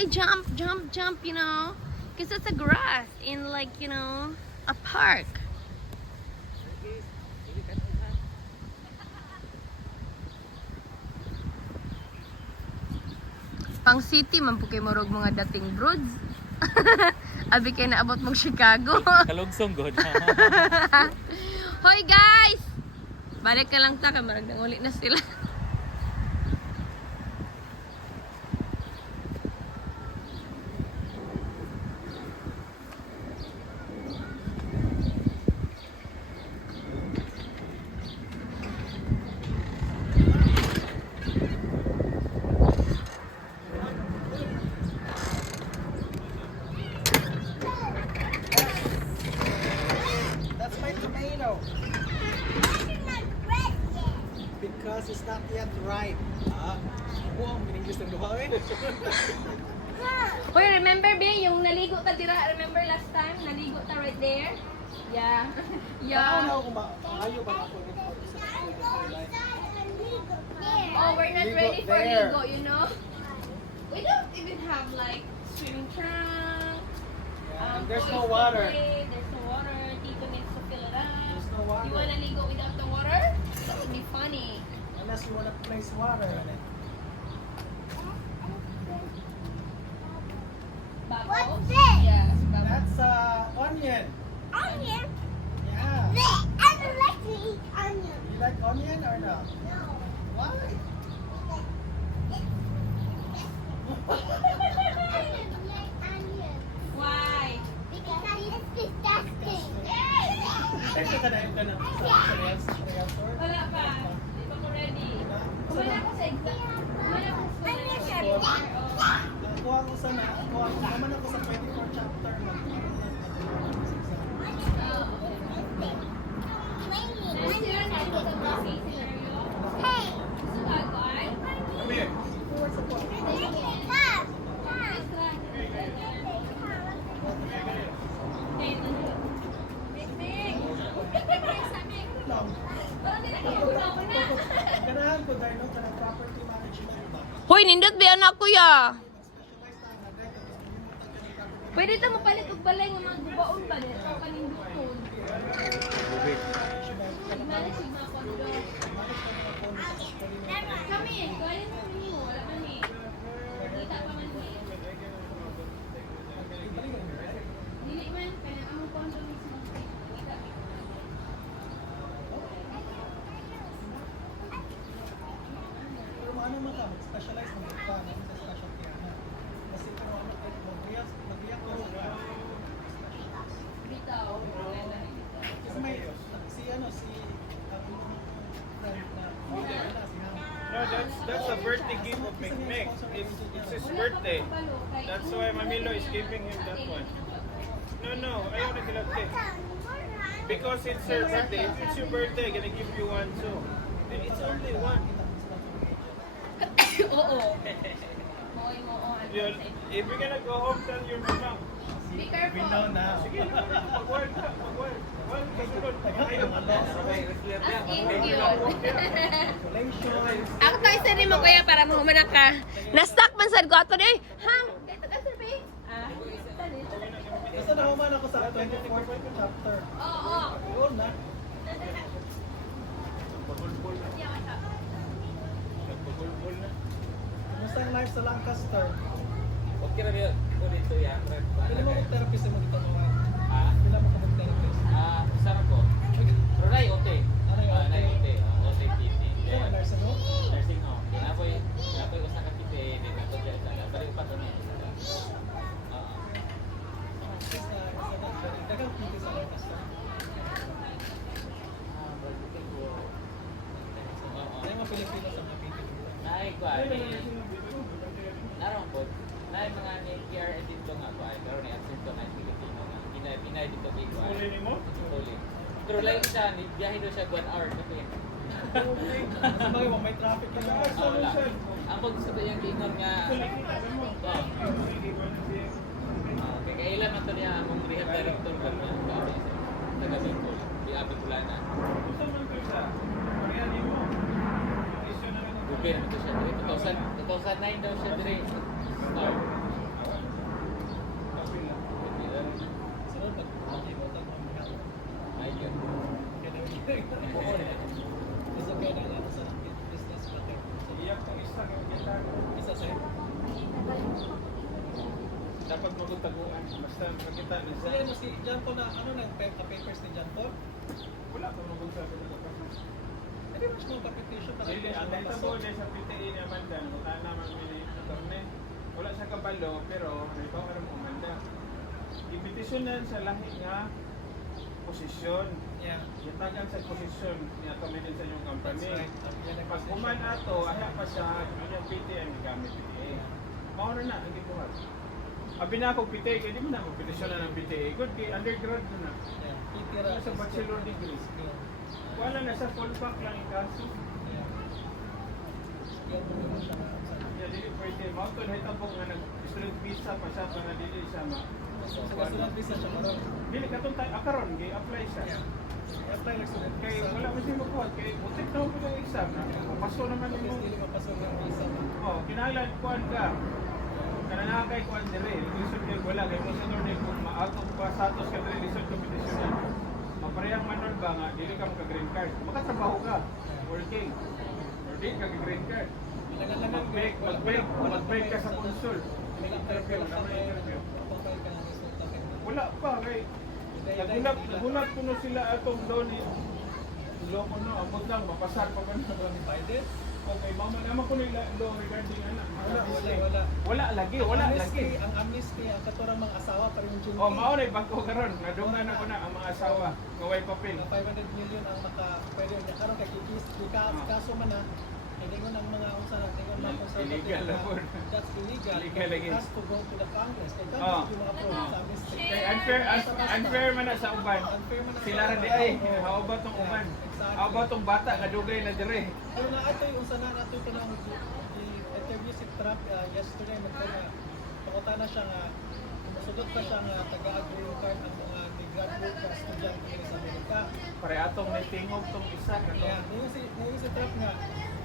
they jump, jump, jump, you know? Because it's a grass in like, you know, a park. Pang city man po kay morog mga dating broads. Abi kay naabot mong Chicago. Kalugsong god. Hoy guys! Balik ka lang ta, kamarag nang uli na sila. That's my tomato. Because it's not yet ripe. Wow, miningis ng duha eh. Hoy, remember ba yung naligo ta dira? Remember last time? Naligo ta right there? Yeah. Paano na Yeah. ako maayo ba ako nito sa Oh, we're not Ligo ready for there. ligo, you know? We don't even have like swimming trunk. There's toys no to water. play, there's no water. Tito needs to fill it up. There's no water. You wanna ligo without the water? That would be funny. Unless you wanna place water in it. Bubbles? What's this? Yes, bubbles. That's onion. Onion? Yeah. I don't like to eat onion. You like onion or no? No. Why? I don't like onion. Why? Because it's disgusting. Ito ka na yung ganun sa store? Wala pa. Hindi pa ko ready. Kumana ko sa exam. Kumana ko sa Onion exam. shop. Kuha ko sa naman ako sa 24 chapter ng Next year, nandito sa mga scenario. Hey. Gusto ka, guy? Come here. Come. Lang. Ganahan ko dahil nung kanang property management ba? Hoy, nindot ba anak ko ya? Pwede ito mapalit og balay ng mga gubaon ba nito? Ito kaninduton. Signal, signal ko ando. Kami, kaya mo niyo. Wala man eh. Kita pa man eh. Dili man, kaya ang kondo mismo. Kita. Pero ano man ka, mag-specialize ng ka, sa specialty na. Kasi kung ano, mag-react ko Bitaw. kasi may, si ano, si, friend na, si Ham. No, that's a birthday gift of Mekmek. It's his birthday. That's why Mamilo is giving him that one. No, ayaw na kilate. Because it's her birthday. If it's your birthday, I'm gonna give you one too. And it's only one. Oo. Moy mo on. If you're gonna go home, tell your mama. Be careful. We know now. Sige, mag-word ka, mag-word. Well, kasunod. As in yun. Congratulations. Ako tayo sa rin mo kaya para mahumana ka. Na-stuck man sa gato na eh. Hang! Ito ka sir, babe? Kasi nahuman ako sa 24th chapter. Oo. Yun na. Nagpagulbul na. Kumusta ang life sa Lancaster? Okay na biyo ko dito ya. Pili mo kong therapist mo dito naman. Ah, Pila mo kong therapist. sarap ko. Pero nai ote. Ano yung Nai ote. Ote titi. Ito, nursing home? Nursing home. Kinapoy usa ka tipe ni kato dya sa. Bali upat ni. Oo. Dagang pili sa Lancaster. Ano yung mga Pilipino sa mga pili? Nai ko ani. Naron po. Nai mga ni PR dito nga ko ay karon ni absent ko na Pilipino nga. Pinay dito dito ay. Uli mo? Uli. Pero layo siya ni biyahe do siya 1 hour kasi. Kasi mga may traffic na lang. Solution. Ang pagsusunod yung gingon nga. Okay, kailan man to niya among rehab director lang niya. Taga Bicol. Di Abiculana. Gusto man ko siya. Korean mo. Issue namin ng Gubi naman to siya dire. 2009 daw siya dire. Start. Isa kayo na ano sa business natin. Iyak ang isa ng kita. Isa sa'yo. Dapat magutaguan. Basta makita na Kasi ano si John Paul na ano na yung papers ni John Paul? wala pa magutaguan sa mga Hindi mo siya competition para Dili, ang data po sa PTE ni Amanda, mata naman may attorney. Wala siya kabalo, pero halimbawa alam mo Amanda. Imbitisyonan sa lahi nga posisyon. Yeah. Yatagan sa posisyon niya tuminin sa inyong company. That's right. Pag kuman ato, ahya pa siya, yung PTE ang gamit PTE. Mauna na, ang gituhat. Abi na ako PTE, kaya di mo na magpetisyonan ng PTE. Good, kay undergrad mo na. Yeah. Titira Sa bachelor degree. Skill. Wala na sa fallback lang yung kaso. Yeah. Skill mo naman siya na. Yeah, dili pwede. Mauton, hita po nga nag-student visa pa siya para dili siya ma... So, sa kasunod visa siya karon. Dili katong tayo, akaron, apply siya. Yeah. Apply na student Kaya visa. wala mo siya makuha, kaya butik na mo yung exam na. Paso naman At yung... least hindi mapasok ng visa mo. Oh, kinahanglan kuan ka. Kana na kay kuan dire, lisod kay wala kay mo sa turn kung ma-out of pasatos ka dire lisod competition. Maparehang manod ba nga dili ka maka green card. Makatrabaho ka working. Or di ka green card. Mag-bake ka sa consul. Interview, naman interview. Wala pa kay nagulat kuno sila atong daw ni loko no, amot lang mapasar pa ba na Pwede? okay, mama naman ko nila law regarding anak. Wala. Wala lagi, wala lagi. Ang amnesty, ang katurang mga asawa pa rin yung Oh, mao na bangko karon. Nadunggan ako na ang mga asawa nga way papel. 500 million ang pwede niya karon kay kaso man na hindi mo ng mga unsa na tingon man conservative Illegal na, na po. that's illegal. Illegal lagi. It has to go to the Congress. Kaya Oh. Congress yung mga pro sa amnesty. Kay unfair man na sa uban. Unfair man na sa Sila ra di uban. ay, Oo. how about tong Yeah, uban? exactly. How about tong bata nga dugay na dire? Pero na ato yung unsa na nato ko nang interview si Trump yesterday magkaya pangutan na siya nga masudot pa siya nga taga-green card ang mga graduate na estudyante sa Amerika. Pare atong may tingog tong isa ka to. Yeah, yung si Trump nga,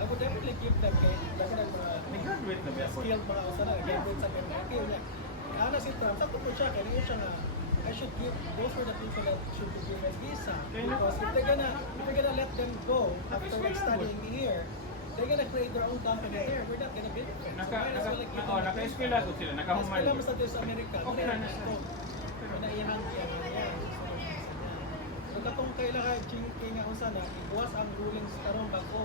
I would definitely give them kay labi ng mga Nag-graduate na ba ako? skilled mga usa na graduate sa Amerika. Kaya niya, ana si Trump, sa tungkol siya, kaya niya siya nga, I should give, those are the people that should be given visa. Because if they're gonna let them go after like studying here, they're gonna create their own company here. We're not gonna benefit. So might as well like give them the Naka-eskwela ko sila, nakahuman. Eskwela mo sa sa Amerika. Okay na siya. Pero naiyang yan. Kung katong kailangan chinking nga unsa na ibuwas ang rulings karon bago.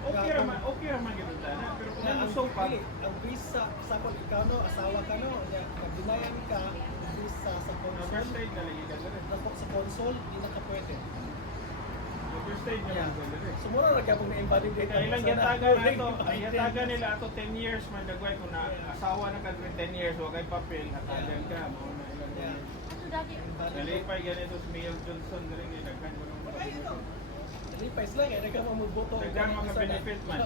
Okay raman gyud na, pero kung Na ano ang so pa, ang visa sa kung ikaw no asawa ka no, ya nagdinayan ka ang visa sa na consul. first stage na lagi ka dire. Napok sa consul, di na ka pwede. First stage na Yeah. lang dire. Sumuro ra gyapon na invalidate. Kaya ilang yatagan ato, ang yatagan nila ato 10 years man dagway kung na asawa na ka 10 years wa kay papel hatagan ka mao na ilang. Yeah. Nalipay ganito si Mayor Johnson dire ni daghan ko nung Nalipay sila kaya nagka mamuboto. Daghan mga benefit man.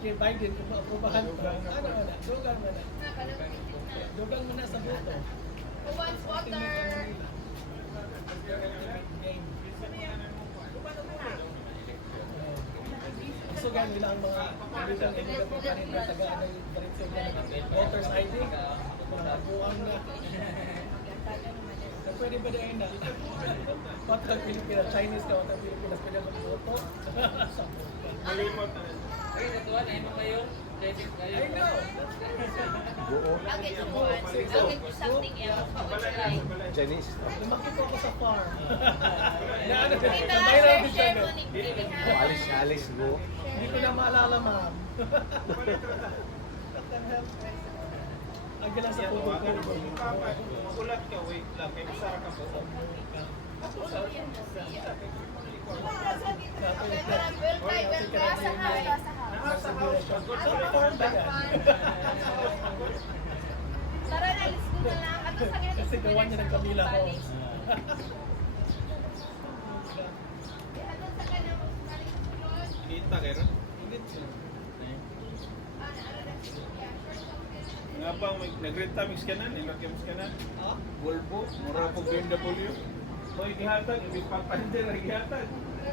Kay Biden kung maaprobahan to. Dugang na Ano po. na, dugang mo na. Dugang mo na sa boto. Who wants water? So gan nila ang mga illegal po kanin na taga ano yung voters ID mga buwang na. So, pwede ba din na? Patang Pilipinas, Chinese ka, patang Pilipinas, pwede mag-voto? malipot na. I know! I'll get you one. I'll get you something else. Balay na, balay. Chinese. Lumaki po ako sa farm. Na ano, May mga viral din siya. share mo ni Billy Oh, ha? alis go. Hindi ko na maalala, ma'am. Ang galang sa Yan, puto tawagan ko. mo. Papa, magulat ka, wait lang, kay usara ka po. Sa house. Sa farm ba yan? Tara na, let's go na lang. Ato sa ganito. Kasi gawa niya ng Camila Homes. Ato sa ganito. Kita kay ron. Nga ba, nag-renta mix ka na, nilagyan mix ka na. Ha? Volvo, mura po BMW. May gihatag, ibig papander ang gihatag.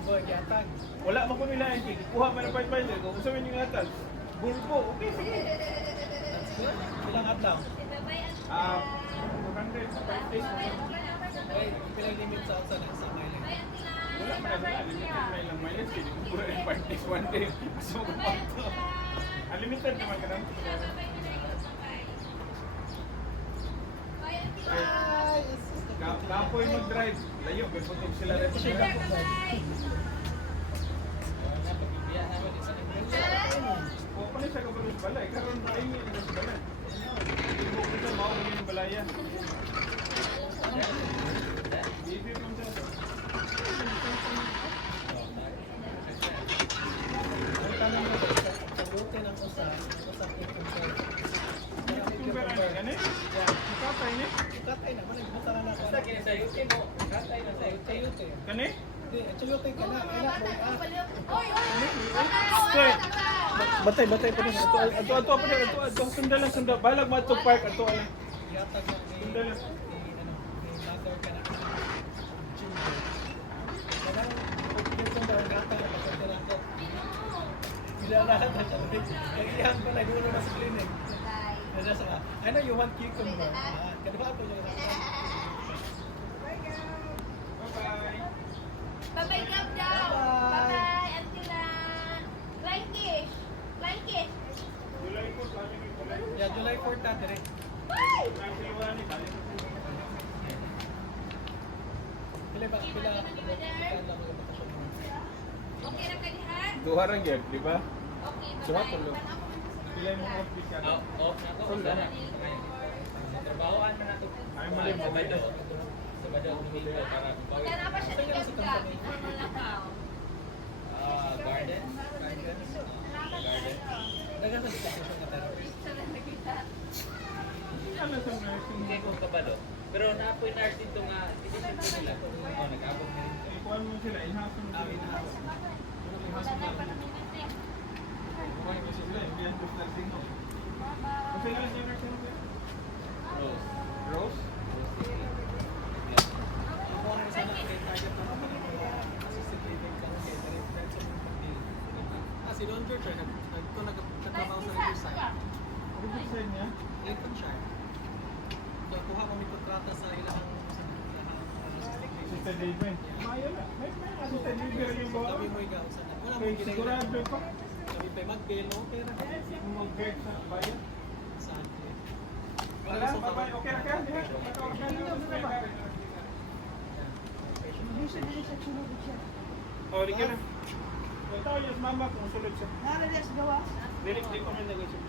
Boy, yatag. Wala man ko nila yung kuha man ang papander. Kung gusto mo yung gihatag, Volvo, okay, sige. That's good. Ilang adlaw? 400 sa 5 days. Ay, pilang limit sa outside sa Thailand. Wala pa na sila. Limited na ilang mileage. Hindi ko pura yung 5 days, 1 day. So, unlimited naman ka lang. Kapoy mag-drive. Layo, may putok sila rin. O, paano siya kabalo sa balay? Karoon ba ayun yung sa balay? Hindi mo kita mauwi yung balaya. Bibi mo siya. Ang tanong mo, sagutin ang usa cucumber. Cucumber ano yan eh? Ikatay niya? Katay na, man nagbuta na ako. Basta kinasayutin mo. Katay na sayutin. Chayote. Kani? Di, chayote ka na. Kaya Straight. Batay pa rin. Ato pa rin. Ato. Sunda. Balag mo ito park. Ato. yatag na Sunda lang. ni mother ka na. Ginger. Kadang, cucumber, yatag na pasunod ako. Bilalahat na siya. Kaiyan ko na gulo na sa clinic. Kaya sa, I know you want cucumber. Kaya ba ako yung Bye-bye. Bye-bye, Gab daw. Bye-bye, Auntie Lan. Flying fish. Flying fish. July po, sabi ni July. Yeah, July 4th na dire. Ang siluwa ni Kali. Pila ba pila lang mga bakasyon mo. Okay na ka dihan? Duha ra gyud, di ba? Okay, Duha bye-bye. tulo. Pila mo office ka. Off na to. Sana. Trabahoan mo na to. Ay, mali mo. Sabado. Sabado Domingo para bawi. Kaya na pa siya ni Gab Gab. Malakaw. Garden. Garden. Dagan sa bakasyon na therapy. Ano sa nursing Hindi ko kabalo. Pero naapoy nurse dito nga. Tinisip ko nila. Nag-abot na rin. Ikuan mo sila, in-house mo sila. In-house Kumain mo sila, hindi yan just nursing home. Kasi nga sa nursing home? Rose. Rose? Ako ang isa na kay target na naman yung mga assisted living ka kay direct sa mga pagdil. Si Don George, nagtatrabaho sa Riverside. Ano ba sa niya? Lincolnshire. Kuha kami kontrata sa ilang assisted living. Sister David. Mayo na. May assisted living yung bawa. Kami mo igaw sa wala mo Okay, ginagawa. sigurado pa. Kami pa mag-bill, no? Pero Kung mag-bed sa bayan. saan? Wala, bye-bye. Okay na ka? Oh, di ka na. Ito yung mama kung sulod siya. Dili ko man nag-usap.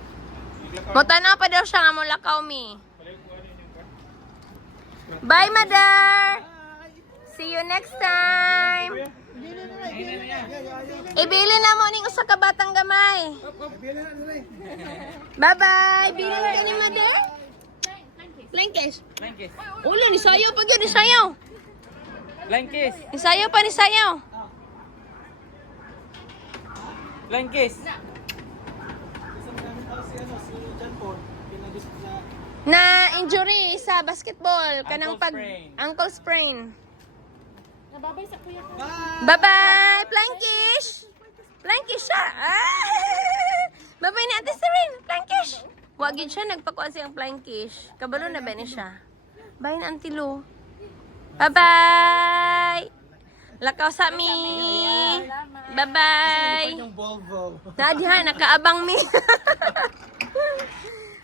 Muta na pa daw siya nga mo lakaw mi. Balik ko ano yung car. Bye, mother! See you next time! Ibili na mo ning usa ka batang gamay. Bye-bye! Bili na ka ni mother? Langkes. Langkis. Ulo, ni sayaw pa yun, ni sayaw. Langkis. Ni sayaw pa, ni sayaw. Langkis. Si John Paul, pinadisplay Na injury sa basketball. Kanang Ankle pag... sprain. Ankle sprain. Nababay sa kuya ko. Bye-bye! Plankish! Plankish siya! Ah! Bye-bye ni Ate Serene! Plankish! Wagin siya, nagpakuan siyang plankish. Kabalo na ba ni siya? Bye na Auntie Lou. Bye-bye! Lakaw sa mi! Bye-bye! yung Volvo. Nadya, nakaabang mi!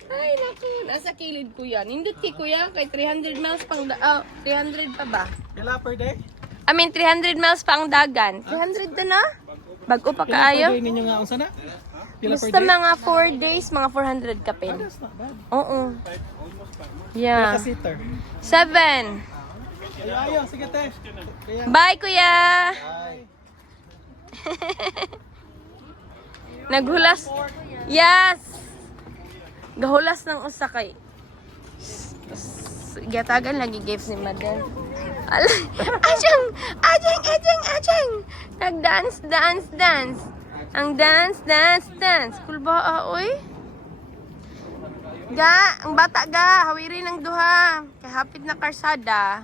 Ay, naku. Nasa kilid ko yan. Hindot kay kuya, kay 300 miles pang... 300 pa ba? Kala per day? I mean, 300 miles pa ang dagan. 300 na na? Bago pa kaayo. Kila per day ninyo nga unsa na? Kila per Basta day? mga 4 days, mga 400 ka pin. That's not bad. Oo. Kila Yeah. ka-seater. 7. Ayo, sige te. Kaya, Bye, kuya! bye. Naghulas. Yes! Gahulas ng usa kay. Gatagan lagi gifts ni Madel. Ajang! Ajang! Ajang! Ajang! Nag-dance, dance, dance. Ang dance, dance, dance. Cool ba, oy? Ga, ang bata ga, hawiri ng duha. Kahapit na karsada.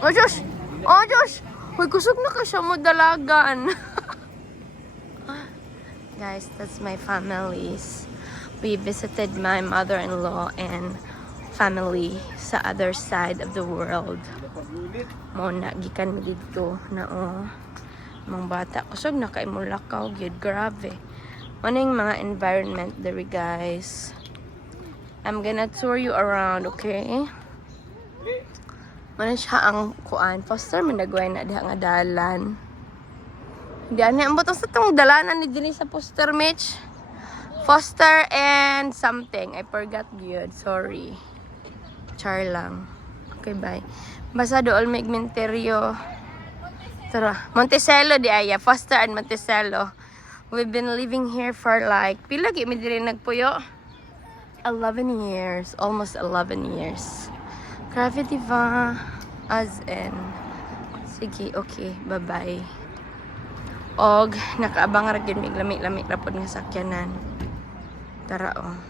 Oh, Josh! Oh, Josh! Uy, kusog na ka siya mo dalagan. Guys, that's my families. We visited my mother-in-law and family sa other side of the world. Mo na gikan mi dito na mga bata kusog na kay Mulakaw gyud, grabe. Maning mga environment there guys. I'm gonna tour you around, okay? Mana siya ang kuan. Foster man nagway na diha nga dalan. Di ani ambot sa tong dalanan ni dinhi sa Foster, Mitch. Foster and something. I forgot gyud. Sorry. Char lang. Okay, bye. Basta dool may Menterio. Tara, Monticello di aya. Foster and Monticello. We've been living here for like pila gi mi diri nagpuyo? 11 years. Almost 11 years. Grabe, diba? As in. Sige, okay. Bye-bye. Og, nakaabang ra gyud mig lami-lami ra pod nga sakyanan. Tara, oh.